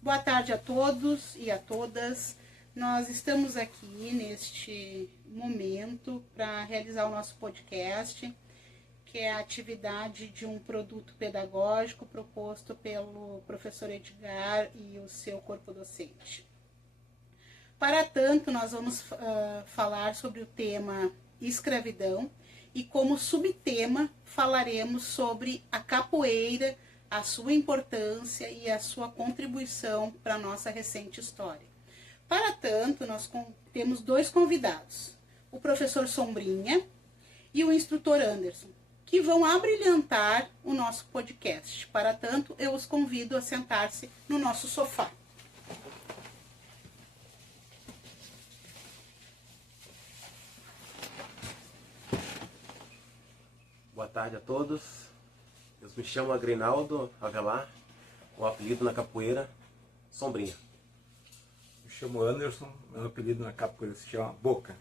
Boa tarde a todos e a todas. Nós estamos aqui neste momento para realizar o nosso podcast, que é a atividade de um produto pedagógico proposto pelo professor Edgar e o seu corpo docente. Para tanto, nós vamos falar sobre o tema escravidão e como subtema falaremos sobre a capoeira, a sua importância e a sua contribuição para a nossa recente história. Para tanto, nós temos dois convidados, o professor Sombrinha e o instrutor Anderson, que vão abrilhantar o nosso podcast. Para tanto, eu os convido a sentar-se no nosso sofá. Boa tarde a todos. Eu me chamo Agrinaldo Avelar, o apelido na capoeira Sombrinha. Me chamo Anderson, meu apelido na capoeira se chama Boca.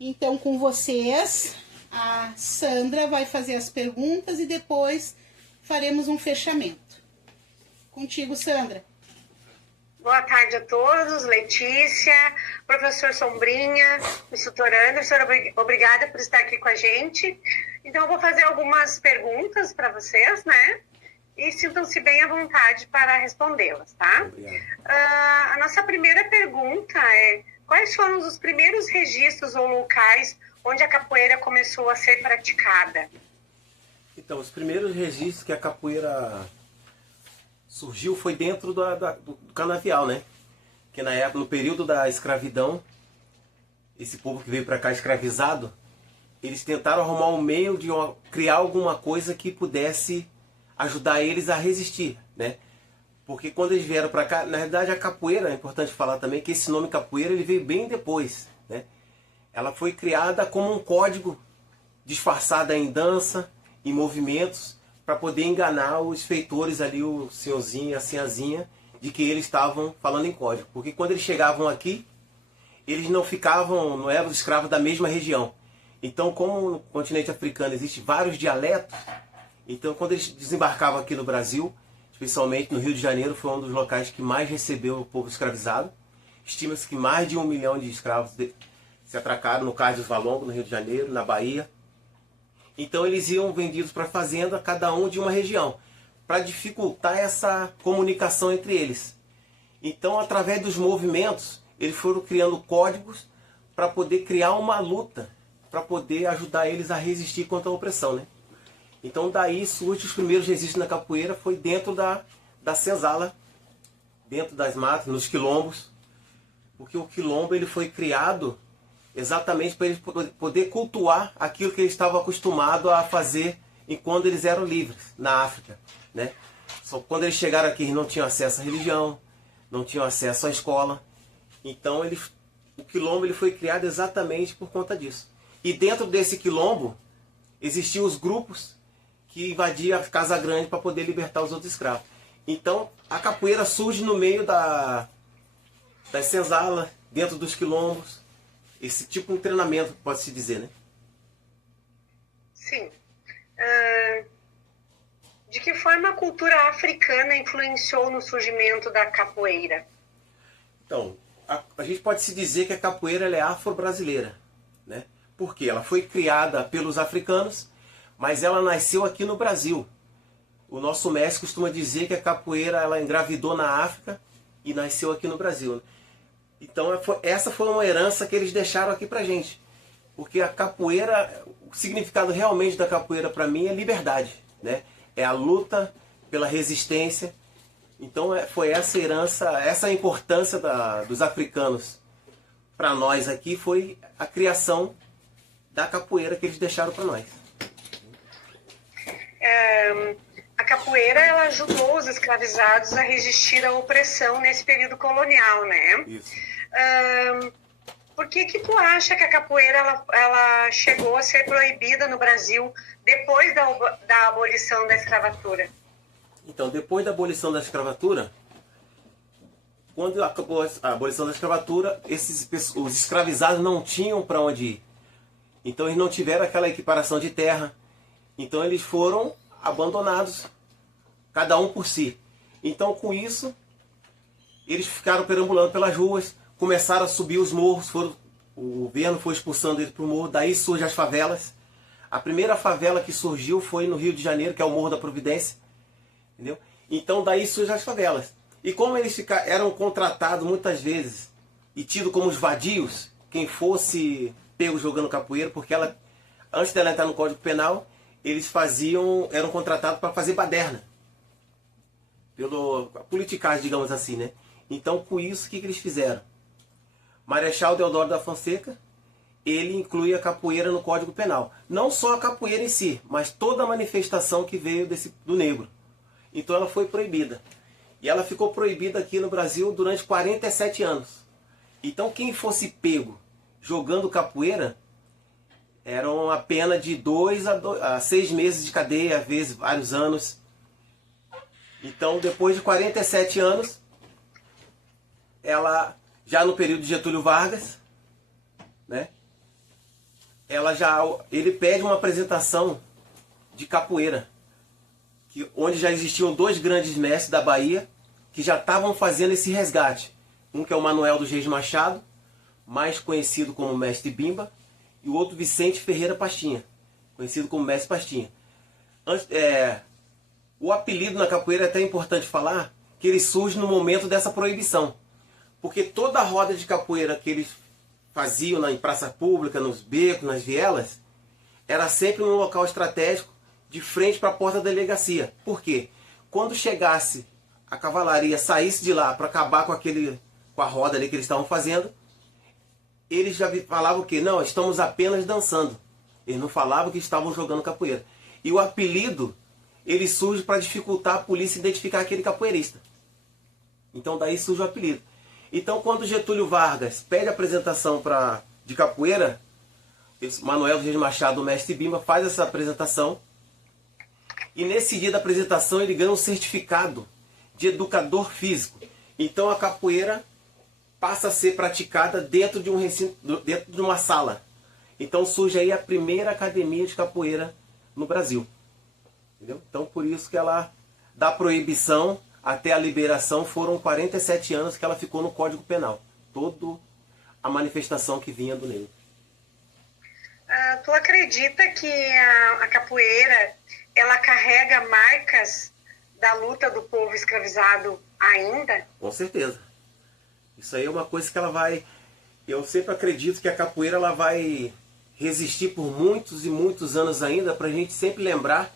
Então, com vocês, a Sandra vai fazer as perguntas e depois faremos um fechamento. Contigo, Sandra. Boa tarde a todos, Letícia, professor Sombrinha, instrutor Anderson, obrigada por estar aqui com a gente. Então, eu vou fazer algumas perguntas para vocês, né? E sintam-se bem à vontade para respondê-las, tá? Obrigado. A nossa primeira pergunta é: quais foram os primeiros registros ou locais onde a capoeira começou a ser praticada? Então, os primeiros registros que a capoeira surgiu foi dentro do canavial, né? Que na época, no período da escravidão, esse povo que veio para cá escravizado, eles tentaram arrumar um meio de criar alguma coisa que pudesse ajudar eles a resistir, né? Porque quando eles vieram para cá, na realidade a capoeira, é importante falar também que esse nome capoeira ele veio bem depois, né? Ela foi criada como um código disfarçada em dança, em movimentos, para poder enganar os feitores ali, o senhorzinho e a senhazinha, de que eles estavam falando em código. Porque quando eles chegavam aqui, eles não eram escravos da mesma região. Então, como no continente africano existem vários dialetos, então quando eles desembarcavam aqui no Brasil, especialmente no Rio de Janeiro, foi um dos locais que mais recebeu o povo escravizado. Estima-se que mais de 1 milhão de escravos se atracaram no Cais dos Valongos, no Rio de Janeiro, na Bahia. Então eles iam vendidos para a fazenda, cada um de uma região, para dificultar essa comunicação entre eles. Então, através dos movimentos, eles foram criando códigos para poder criar uma luta, para poder ajudar eles a resistir contra a opressão, né? Então daí surgem os primeiros registros na capoeira, foi dentro da senzala, dentro das matas, nos quilombos, porque o quilombo ele foi criado exatamente para eles poder cultuar aquilo que eles estavam acostumados a fazer enquanto eles eram livres na África, né? Só quando eles chegaram aqui eles não tinham acesso à religião, não tinham acesso à escola. Então o quilombo ele foi criado exatamente por conta disso. E dentro desse quilombo existiam os grupos que invadiam a Casa Grande para poder libertar os outros escravos. Então a capoeira surge no meio das senzalas, dentro dos quilombos. Esse tipo de treinamento, pode-se dizer, né? Sim. De que forma a cultura africana influenciou no surgimento da capoeira? Então, a gente pode se dizer que a capoeira ela é afro-brasileira, né? Porque ela foi criada pelos africanos, mas ela nasceu aqui no Brasil. O nosso mestre costuma dizer que a capoeira ela engravidou na África e nasceu aqui no Brasil. Então essa foi uma herança que eles deixaram aqui pra gente. Porque a capoeira, o significado realmente da capoeira para mim é liberdade, né? É a luta pela resistência. Então foi essa herança, essa importância dos africanos para nós aqui, foi a criação da capoeira que eles deixaram para nós. A capoeira ela ajudou os escravizados a resistir à opressão nesse período colonial, né? Isso. Por que tu acha que a capoeira ela chegou a ser proibida no Brasil depois da abolição da escravatura? Então, depois da abolição da escravatura, quando acabou a abolição da escravatura, os escravizados não tinham para onde ir. Então eles não tiveram aquela equiparação de terra, Então eles foram abandonados, cada um por si. Então com isso, eles ficaram perambulando pelas ruas, começaram a subir os morros, o governo foi expulsando eles para o morro, daí surgem as favelas. A primeira favela que surgiu foi no Rio de Janeiro, que é o Morro da Providência. Entendeu? Então daí surgem as favelas. E como eles eram contratados muitas vezes e tidos como os vadios, quem fosse pego jogando capoeira, porque antes dela entrar no Código Penal, eles eram contratados para fazer baderna. Pela politicagem, digamos assim, né? Então, com isso, o que eles fizeram? Marechal Deodoro da Fonseca, ele inclui a capoeira no Código Penal. Não só a capoeira em si, mas toda a manifestação que veio do negro. Então ela foi proibida. E ela ficou proibida aqui no Brasil durante 47 anos. Então quem fosse pego jogando capoeira, era uma pena de 2 a 6 meses de cadeia, às vezes vários anos. Então depois de 47 anos, ela, já no período de Getúlio Vargas, né? Ele pede uma apresentação de capoeira, onde já existiam 2 grandes mestres da Bahia que já estavam fazendo esse resgate. Um que é o Manuel dos Reis Machado, mais conhecido como Mestre Bimba, e o outro Vicente Ferreira Pastinha, conhecido como Mestre Pastinha. O apelido na capoeira é até importante falar que ele surge no momento dessa proibição, porque toda a roda de capoeira que eles faziam em praça pública, nos becos, nas vielas, era sempre num local estratégico, de frente para a porta da delegacia. Por quê? Quando chegasse a cavalaria, saísse de lá para acabar com a roda ali que eles estavam fazendo, eles já falavam que não, estamos apenas dançando. Eles não falavam que estavam jogando capoeira. E o apelido, ele surge para dificultar a polícia identificar aquele capoeirista. Então daí surge o apelido. Então quando Getúlio Vargas pede apresentação de capoeira, Manuel dos Reis Machado, o Mestre Bimba, faz essa apresentação. E nesse dia da apresentação ele ganha um certificado de educador físico. Então a capoeira passa a ser praticada dentro de um recinto, dentro de uma sala. Então surge aí a primeira academia de capoeira no Brasil. Entendeu? Então por isso que ela, da proibição até a liberação, foram 47 anos que ela ficou no Código Penal. Toda a manifestação que vinha do negro. Tu acredita que a capoeira, ela carrega marcas da luta do povo escravizado ainda? Com certeza. Isso aí é uma coisa que ela vai... Eu sempre acredito que a capoeira ela vai resistir por muitos e muitos anos ainda, para a gente sempre lembrar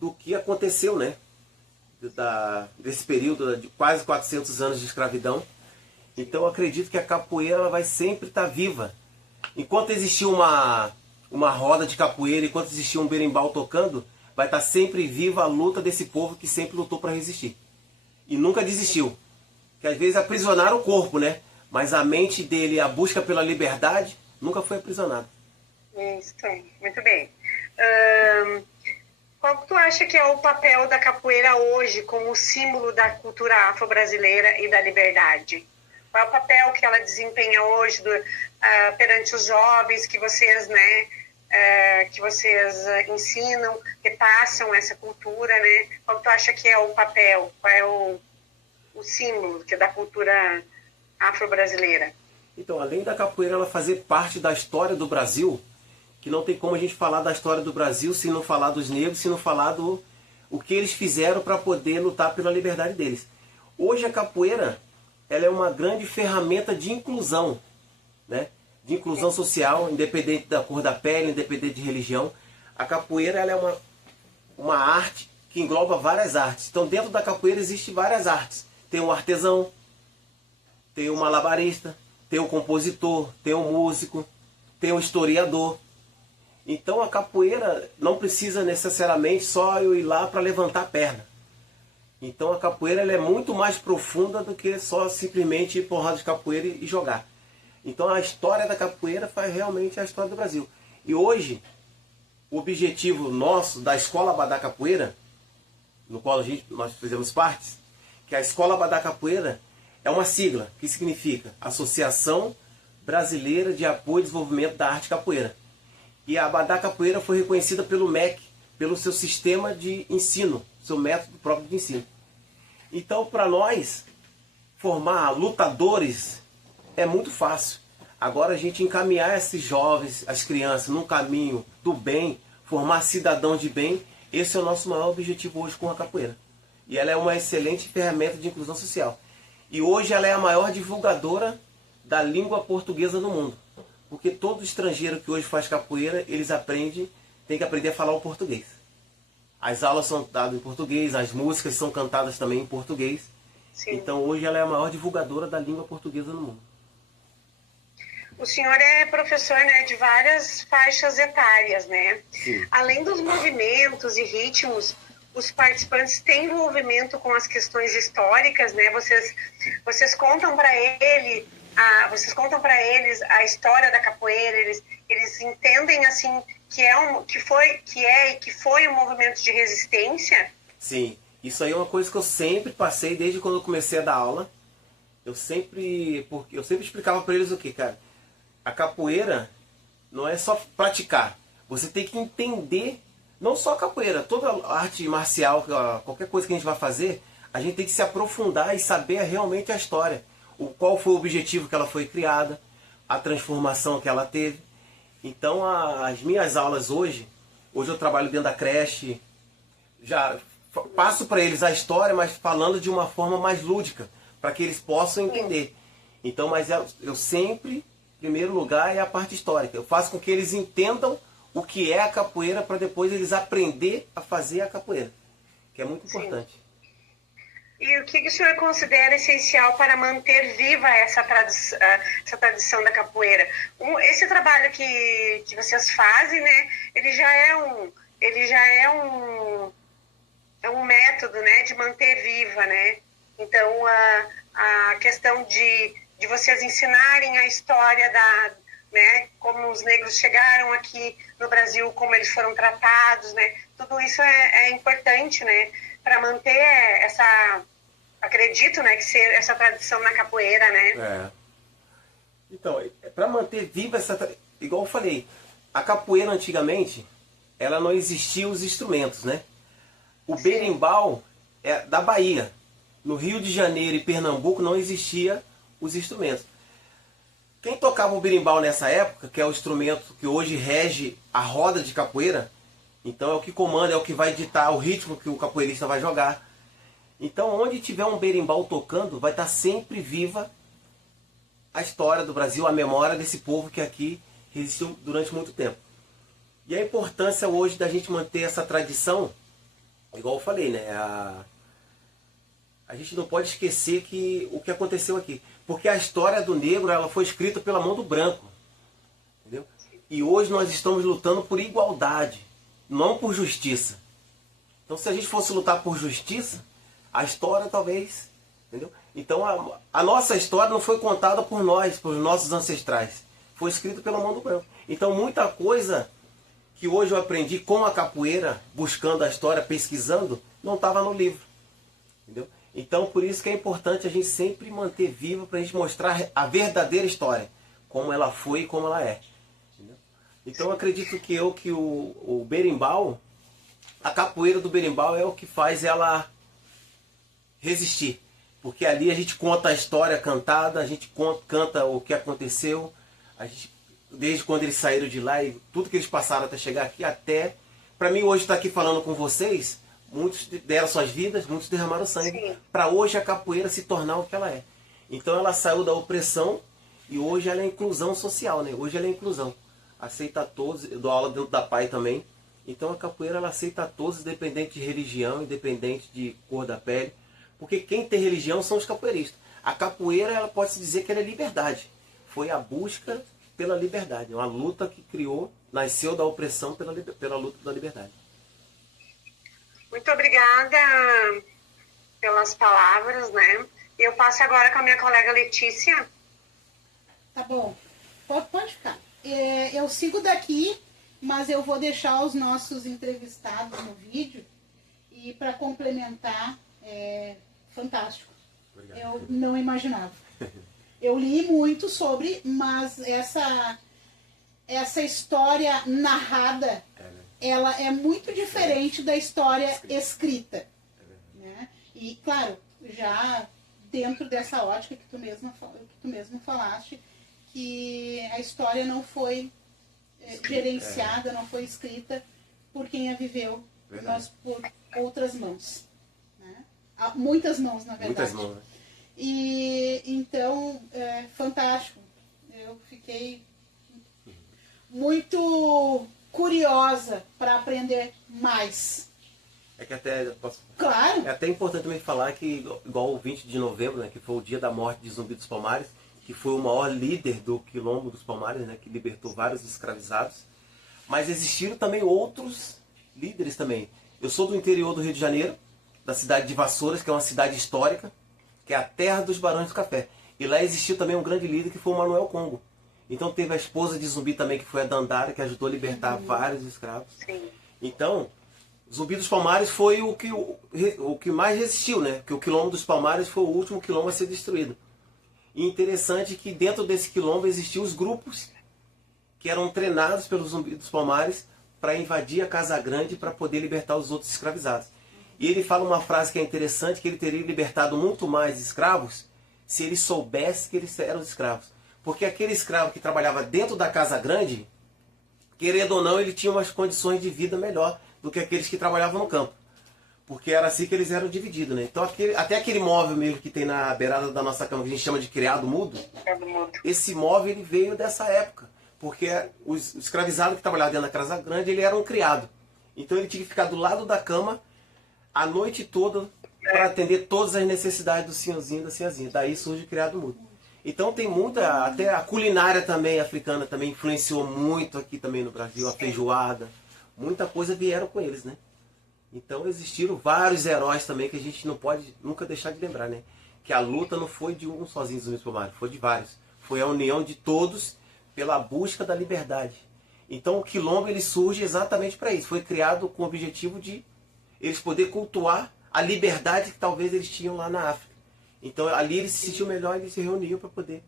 do que aconteceu, né? Desse período de quase 400 anos de escravidão. Então eu acredito que a capoeira ela vai sempre estar viva. Enquanto existir uma roda de capoeira, enquanto existir um berimbau tocando, vai estar sempre viva a luta desse povo que sempre lutou para resistir. E nunca desistiu. Que às vezes aprisionaram o corpo, né? Mas a mente dele, a busca pela liberdade, nunca foi aprisionada. Isso, muito bem. Qual que tu acha que é o papel da capoeira hoje como símbolo da cultura afro-brasileira e da liberdade? Qual é o papel que ela desempenha hoje perante os jovens que vocês, né, que vocês ensinam, repassam essa cultura, né? Qual que tu acha que é o papel? Qual é o símbolo que é da cultura afro-brasileira? Então, além da capoeira ela fazer parte da história do Brasil, que não tem como a gente falar da história do Brasil se não falar dos negros, se não falar o que eles fizeram para poder lutar pela liberdade deles. Hoje a capoeira ela é uma grande ferramenta de inclusão, né? De inclusão social, independente da cor da pele, independente de religião. A capoeira ela é uma arte que engloba várias artes. Então dentro da capoeira existem várias artes. Tem um artesão, tem um malabarista, tem um compositor, tem um músico, tem um historiador. Então a capoeira não precisa necessariamente só eu ir lá para levantar a perna. Então a capoeira ela é muito mais profunda do que só simplesmente ir porrada de capoeira e jogar. Então a história da capoeira faz realmente a história do Brasil. E hoje, o objetivo nosso da Escola Abadá Capoeira, no qual nós fizemos parte, que a Escola Abadá Capoeira é uma sigla que significa Associação Brasileira de Apoio e Desenvolvimento da Arte Capoeira. E a Abadá Capoeira foi reconhecida pelo MEC pelo seu sistema de ensino, seu método próprio de ensino. Então, para nós, formar lutadores é muito fácil. Agora, a gente encaminhar esses jovens, as crianças, num caminho do bem, formar cidadãos de bem, esse é o nosso maior objetivo hoje com a capoeira. E ela é uma excelente ferramenta de inclusão social. E hoje ela é a maior divulgadora da língua portuguesa no mundo. Porque todo estrangeiro que hoje faz capoeira, tem que aprender a falar o português. As aulas são dadas em português, as músicas são cantadas também em português. Sim. Então hoje ela é a maior divulgadora da língua portuguesa no mundo. O senhor é professor, né, de várias faixas etárias, né? Sim. Além dos movimentos e ritmos, os participantes têm envolvimento com as questões históricas, né? Vocês contam para eles a história da capoeira, eles entendem assim que foi um movimento de resistência? Sim, isso aí é uma coisa que eu sempre passei desde quando eu comecei a dar aula. Eu sempre explicava para eles o que, cara? A capoeira não é só praticar. Você tem que entender, não só a capoeira, toda a arte marcial, qualquer coisa que a gente vai fazer, a gente tem que se aprofundar e saber realmente a história. Qual foi o objetivo que ela foi criada, a transformação que ela teve. Então, as minhas aulas hoje eu trabalho dentro da creche, já passo para eles a história, mas falando de uma forma mais lúdica, para que eles possam entender. Então, mas eu sempre, em primeiro lugar, é a parte histórica. Eu faço com que eles entendam o que é a capoeira, para depois eles aprender a fazer a capoeira, que é muito importante. E o que o senhor considera essencial para manter viva essa tradição da capoeira? Esse trabalho que vocês fazem, né, ele já é um método, né, de manter viva, né? Então, a questão de vocês ensinarem a história né, como os negros chegaram aqui no Brasil, como eles foram tratados, né? Tudo isso é importante, né, para manter acredito, né, que ser essa tradição na capoeira, né? Então, para manter viva igual eu falei, a capoeira antigamente, ela não existia os instrumentos, né? O berimbau é da Bahia. No Rio de Janeiro e Pernambuco não existia os instrumentos. Quem tocava o berimbau nessa época, que é o instrumento que hoje rege a roda de capoeira, então é o que comanda, é o que vai ditar o ritmo que o capoeirista vai jogar. Então, onde tiver um berimbau tocando, vai estar sempre viva a história do Brasil, a memória desse povo que aqui resistiu durante muito tempo. E a importância hoje da gente manter essa tradição, igual eu falei, né? A gente não pode esquecer o que aconteceu aqui. Porque a história do negro, ela foi escrita pela mão do branco. Entendeu? E hoje nós estamos lutando por igualdade, não por justiça. Então, se a gente fosse lutar por justiça, a história talvez, entendeu? Então a nossa história não foi contada por nós, por nossos ancestrais. Foi escrita pela mão do branco. Então muita coisa que hoje eu aprendi com a capoeira, buscando a história, pesquisando, não estava no livro. Entendeu? Então por isso que é importante a gente sempre manter viva, para a gente mostrar a verdadeira história, como ela foi e como ela é. Entendeu? Então eu acredito que o berimbau, a capoeira do berimbau é o que faz ela resistir, porque ali a gente conta a história cantada, a gente canta o que aconteceu, desde quando eles saíram de lá e tudo que eles passaram até chegar aqui, até para mim hoje estar aqui falando com vocês, muitos deram suas vidas, muitos derramaram sangue, para hoje a capoeira se tornar o que ela é. Então ela saiu da opressão e hoje ela é inclusão social, né? Hoje ela é inclusão, aceita a todos. Eu dou aula dentro da PAI também, então a capoeira ela aceita a todos, independente de religião, independente de cor da pele. Porque quem tem religião são os capoeiristas. A capoeira, ela pode se dizer que ela é liberdade. Foi a busca pela liberdade. Uma luta que nasceu da opressão pela luta da liberdade. Muito obrigada pelas palavras, né? Eu passo agora com a minha colega Letícia. Tá bom. Pode ficar. Eu sigo daqui, mas eu vou deixar os nossos entrevistados no vídeo. E para complementar... fantástico. Obrigado. Eu não imaginava. Eu li muito sobre, mas essa história narrada ela é muito diferente da história escrita, né? E, claro, já dentro dessa ótica que tu mesmo falaste, que a história não foi gerenciada, não foi escrita por quem a viveu, mas por outras mãos, né? Muitas mãos, na verdade. Muitas mãos, né? E então, fantástico. Eu fiquei muito curiosa para aprender mais. É que até Claro. É até importante também falar que, igual o 20 de novembro, né, que foi o dia da morte de Zumbi dos Palmares, que foi o maior líder do Quilombo dos Palmares, né, que libertou vários escravizados, mas existiram também outros líderes também. Eu sou do interior do Rio de Janeiro, da cidade de Vassouras, que é uma cidade histórica, que é a terra dos Barões do Café. E lá existiu também um grande líder que foi o Manuel Congo. Então teve a esposa de Zumbi também, que foi a Dandara, que ajudou a libertar vários escravos. Sim. Então, Zumbi dos Palmares foi o que mais resistiu, né? Porque o Quilombo dos Palmares foi o último quilombo a ser destruído. E interessante que dentro desse quilombo existiam os grupos que eram treinados pelos Zumbi dos Palmares para invadir a Casa Grande para poder libertar os outros escravizados. E ele fala uma frase que é interessante, que ele teria libertado muito mais escravos se ele soubesse que eles eram escravos. Porque aquele escravo que trabalhava dentro da Casa Grande, querendo ou não, ele tinha umas condições de vida melhor do que aqueles que trabalhavam no campo. Porque era assim que eles eram divididos, né? Então até aquele móvel mesmo que tem na beirada da nossa cama, que a gente chama de criado mudo, esse móvel ele veio dessa época. Porque os escravizados que trabalhavam dentro da Casa Grande, ele era um criado. Então ele tinha que ficar do lado da cama a noite toda para atender todas as necessidades do senhorzinho e da senhorzinha. Daí surge o criado mudo. Então tem muita, até a culinária também africana também influenciou muito aqui também no Brasil, a feijoada, muita coisa vieram com eles, né? Então existiram vários heróis também que a gente não pode nunca deixar de lembrar, né? Que a luta não foi de um sozinho dos Zumbi Palmares, foi de vários. Foi a união de todos pela busca da liberdade. Então o Quilombo ele surge exatamente para isso. Foi criado com o objetivo de eles poder cultuar a liberdade que talvez eles tinham lá na África. Então ali eles se sentiam melhor e eles se reuniam para poder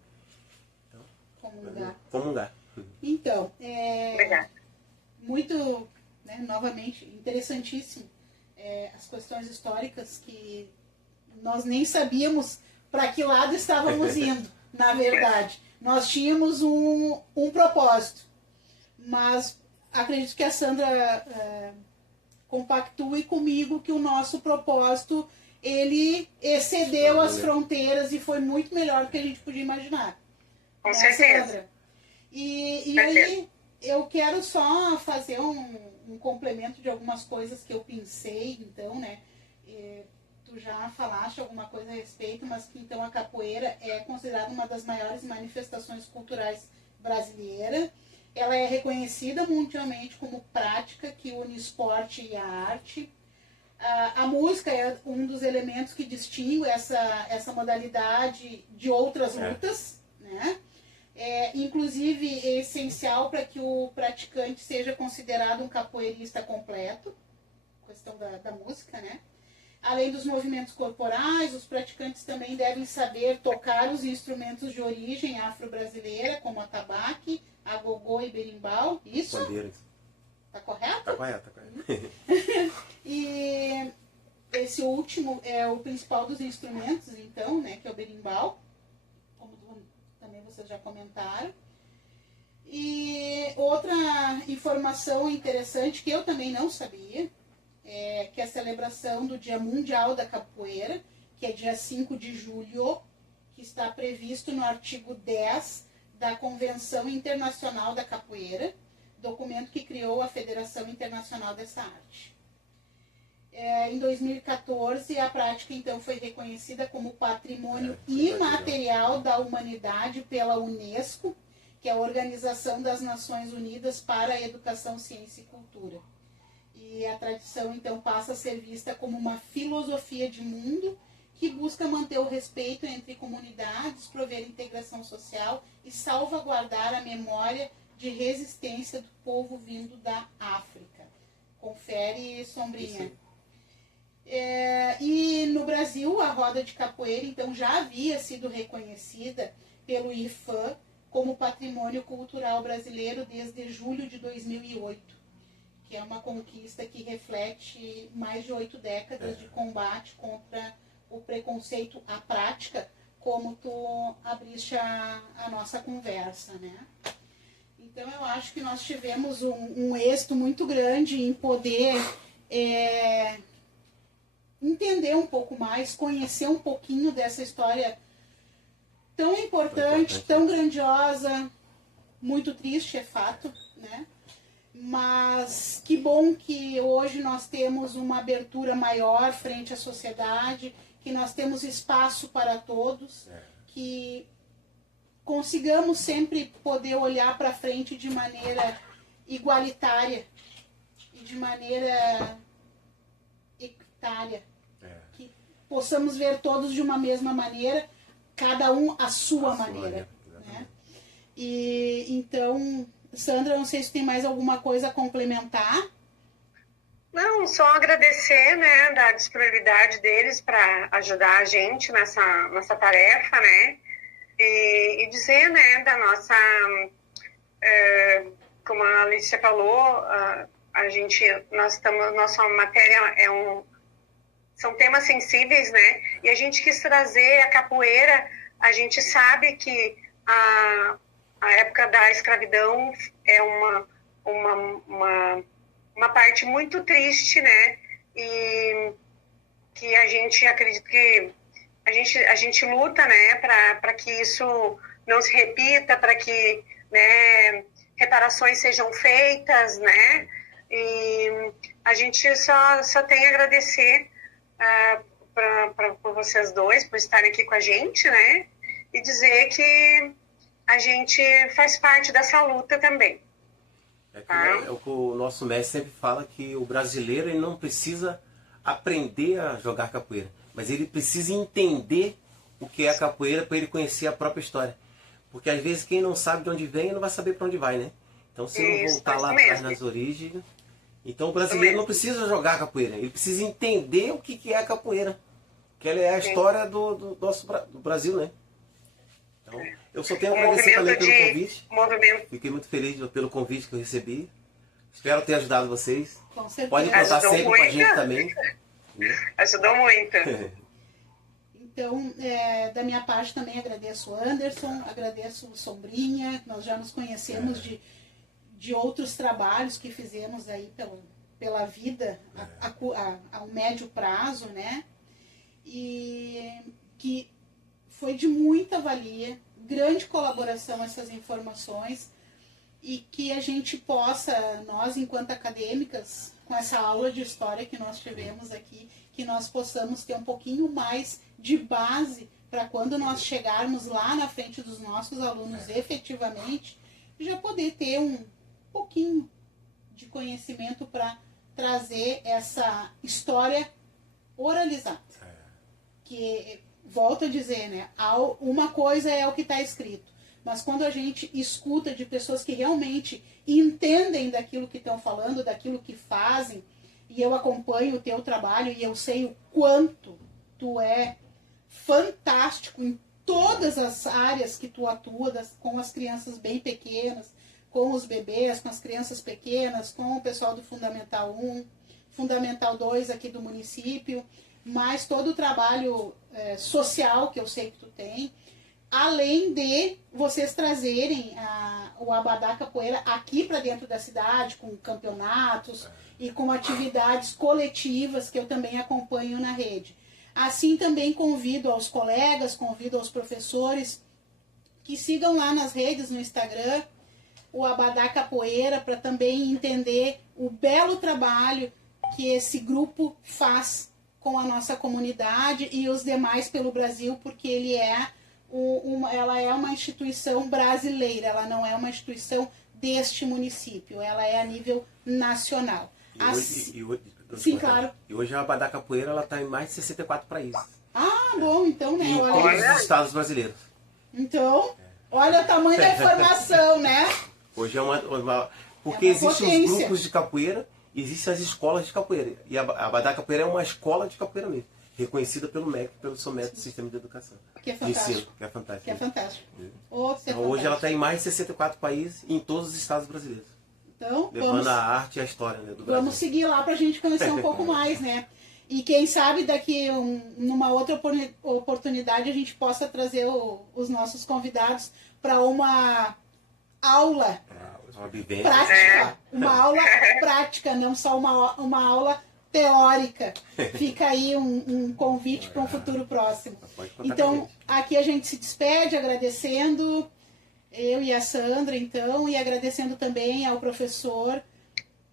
comungar. Então, muito, né, novamente, interessantíssimo as questões históricas que nós nem sabíamos para que lado estávamos indo, na verdade. Nós tínhamos um propósito, mas acredito que a Sandra compactue comigo que o nosso propósito ele excedeu as fronteiras e foi muito melhor do que a gente podia imaginar. Com certeza. Sandra? E aí eu quero só fazer um complemento de algumas coisas que eu pensei, então, né? Tu já falaste alguma coisa a respeito, mas que então a capoeira é considerada uma das maiores manifestações culturais brasileiras. Ela é reconhecida mundialmente como prática que une esporte e a arte. A música é um dos elementos que distingue essa modalidade de outras lutas, né? Inclusive é essencial para que o praticante seja considerado um capoeirista completo, questão da música, né? Além dos movimentos corporais, os praticantes também devem saber tocar os instrumentos de origem afro-brasileira, como atabaque, agogô e berimbau. Isso? Bandeiras. Tá correto? Tá correto, tá correto. E esse último é o principal dos instrumentos, então, né, que é o berimbau, como também vocês já comentaram. E outra informação interessante que eu também não sabia é que a celebração do Dia Mundial da Capoeira, que é dia 5 de julho, que está previsto no artigo 10 da Convenção Internacional da Capoeira, documento que criou a Federação Internacional dessa arte. Em 2014, a prática então foi reconhecida como Patrimônio Imaterial da Humanidade pela Unesco, que é a Organização das Nações Unidas para a Educação, Ciência e Cultura. E a tradição então passa a ser vista como uma filosofia de mundo que busca manter o respeito entre comunidades, prover integração social e salvaguardar a memória de resistência do povo vindo da África. Confere, Sombrinha. E no Brasil, a roda de capoeira então já havia sido reconhecida pelo IFAM como Patrimônio Cultural Brasileiro desde julho de 2008. que é uma conquista que reflete mais de 8 décadas de combate contra o preconceito à prática, como tu abriste a nossa conversa, né? Então eu acho que nós tivemos um êxito muito grande em poder entender um pouco mais, conhecer um pouquinho dessa história tão importante, tão grandiosa, muito triste, é fato, né? Mas que bom que hoje nós temos uma abertura maior frente à sociedade, que nós temos espaço para todos, que consigamos sempre poder olhar para frente de maneira igualitária e de maneira equitária. Que possamos ver todos de uma mesma maneira, cada um à sua maneira. Né? E então, Sandra, não sei se tem mais alguma coisa a complementar. Não, só agradecer, né, da disponibilidade deles para ajudar a gente nessa tarefa, né, e dizer, né, da nossa, como a Alicia falou, nossa matéria são temas sensíveis, né, e a gente quis trazer a capoeira. A gente sabe que a época da escravidão é uma parte muito triste, né? E que a gente acredita que a gente luta, né, para que isso não se repita, para que, né, reparações sejam feitas, né? E a gente só tem a agradecer por vocês dois, por estarem aqui com a gente, né? E dizer que a gente faz parte dessa luta também. É o que o nosso mestre sempre fala, que o brasileiro ele não precisa aprender a jogar capoeira, mas ele precisa entender o que é a capoeira para ele conhecer a própria história. Porque às vezes quem não sabe de onde vem não vai saber para onde vai, né? Então se não voltar lá atrás nas origens... Então o brasileiro não precisa jogar capoeira, ele precisa entender o que é a capoeira. Que ela é a história do Brasil, né? Então, eu só tenho a agradecer também pelo convite. Fiquei muito feliz pelo convite que eu recebi. Espero ter ajudado vocês. Com certeza. Pode contar sempre com a gente também. Ajudou muito. Então, da minha parte também agradeço o Anderson, agradeço o Sombrinha. Nós já nos conhecemos de outros trabalhos que fizemos aí pela vida a um médio prazo, né? E que foi de muita valia, grande colaboração essas informações, e que a gente possa, nós enquanto acadêmicas, com essa aula de história que nós tivemos aqui, que nós possamos ter um pouquinho mais de base para quando nós chegarmos lá na frente dos nossos alunos efetivamente, já poder ter um pouquinho de conhecimento para trazer essa história oralizada. Que, volto a dizer, né, uma coisa é o que está escrito, mas quando a gente escuta de pessoas que realmente entendem daquilo que estão falando, daquilo que fazem, e eu acompanho o teu trabalho e eu sei o quanto tu é fantástico em todas as áreas que tu atua, com as crianças bem pequenas, com os bebês, com as crianças pequenas, com o pessoal do Fundamental 1, Fundamental 2 aqui do município, mas todo o trabalho social que eu sei que tu tem, além de vocês trazerem o Abadá Capoeira aqui para dentro da cidade, com campeonatos e com atividades coletivas que eu também acompanho na rede. Assim também convido aos colegas, convido aos professores que sigam lá nas redes, no Instagram, o Abadá Capoeira, para também entender o belo trabalho que esse grupo faz com a nossa comunidade e os demais pelo Brasil, porque ela é uma instituição brasileira, ela não é uma instituição deste município, ela é a nível nacional. Sim, claro. E hoje a Abadá Capoeira está em mais de 64 países. Ah, bom, então, né? Em todos os estados brasileiros. Então, olha o tamanho da informação, né? Hoje porque existem os grupos de capoeira, existem as escolas de capoeira. E a Abadá Capoeira é uma escola de capoeira mesmo, reconhecida pelo MEC, pelo seu método de sistema de educação. Que é fantástico. Ensino, que é fantástico. Que é fantástico. Então, hoje ela está em mais de 64 países e em todos os estados brasileiros. Então, Levando a arte e a história, né, do Brasil. vamos seguir lá para a gente conhecer um pouco mais, né? E quem sabe daqui numa outra oportunidade a gente possa trazer os nossos convidados para uma aula Uma vivência. prática, uma aula prática, não só uma aula teórica. Fica aí um convite para um futuro próximo. Pode contar com a Então, gente. aqui a gente se despede agradecendo, eu e a Sandra, então, e agradecendo também ao professor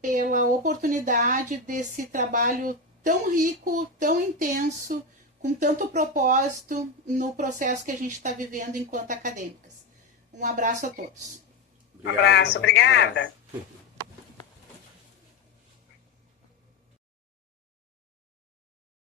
pela oportunidade desse trabalho tão rico, tão intenso, com tanto propósito no processo que a gente está vivendo enquanto acadêmicas. Um abraço a todos. Um abraço, obrigada. Um abraço.